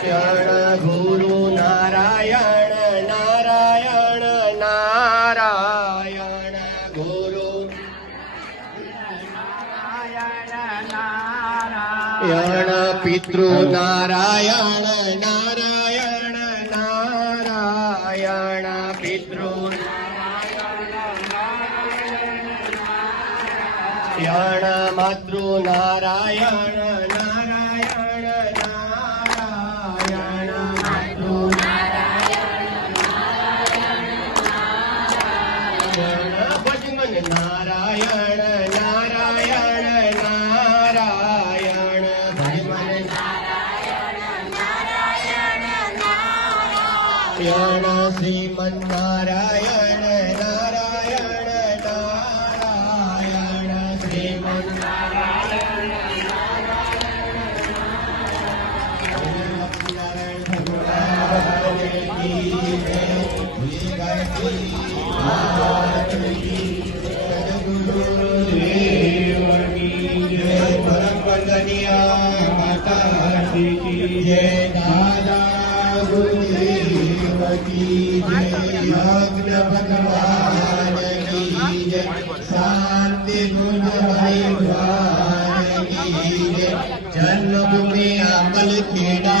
શરણ ગુરુ નારાયણ નારાયણ નારાયણ ગુરુ નારાયણ પિતૃ નારાયણ નારાયણ નારાયણ પિતૃ નારાયણ માતૃ નારાયણ નારાયણ નારાયણ માતૃ નારાયણ ભજમન નારાયણ નારાયણ નારાયણ ભજમન નારાયણ શ્રીમન નારાયણ નારાયણ નારાયણ શ્રીમન जय दादा गुरुदेव की जय यज्ञ भगवान की जय शांति गुण भगवान की जय जन्मभूमि अकल खेड़ा